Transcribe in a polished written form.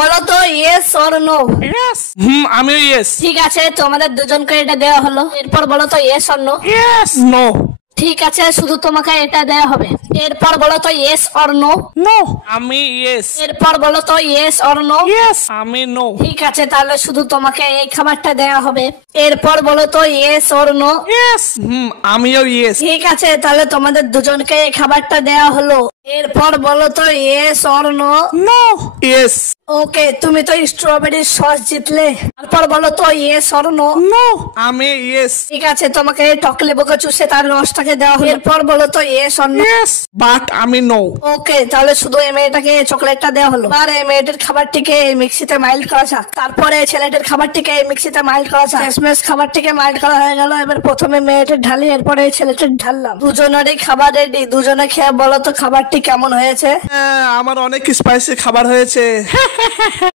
বলো তো yes or no. Yes. আমিও ইয়েস। ঠিক আছে, তোমাদের দুজনকে এটা দেওয়া হলো। এরপর বলো তো yes or no. Yes. No. ঠিক আছে, শুধু তোমাকে এটা দেওয়া হবে। এরপর বলো তো ইয়েস অর নো। নো। আমি ইয়েস। এরপর বলো তো ইয়েস অর নো। ইয়েস। আমি নো। ঠিক আছে, তাহলে শুধু তোমাকে এই খাবারটা দেওয়া হবে। এরপর বলো তো ইয়েস অর নো। ইয়েস। আমিও ইয়েস। ঠিক আছে, তাহলে তোমাদের দুজনকে এই খাবারটা দেওয়া হলো। এরপর বলো তো yes or no. No. Yes. Okay, তুমি তো স্ট্রবেরি সস জিতলে। তারপর বলো তো ইয়েস অর নো। নো। আমি ইয়েস। ঠিক আছে, তোমাকে টক লেবুকে চুষে তার রসটাকে দেওয়া হলো। এরপর বলো তো yes or no. Yes. But আমি নো। ওকে, তাহলে শুধু এই মেয়েটাকে চকলেটটা দেওয়া হলো। আর এই মেয়েটার খাবারটিকে এই মিক্সিতে মাইল্ড করা যাক। তারপরে ছেলেটার খাবারটিকে এই মিক্সিতে মাইল্ড করা যাক। শেষমেশ খাবারটিকে মাইল্ড করা হয়ে গেল। এবার প্রথমে মেয়েটার ঢালি, এরপরে এই ছেলেটার ঢাললাম। দুজনেরই খাবার রেডি। দুজনে খেয়ে বলো তো খাবারটি কেমন হয়েছে। আমার অনেক স্পাইসি খাবার হয়েছে।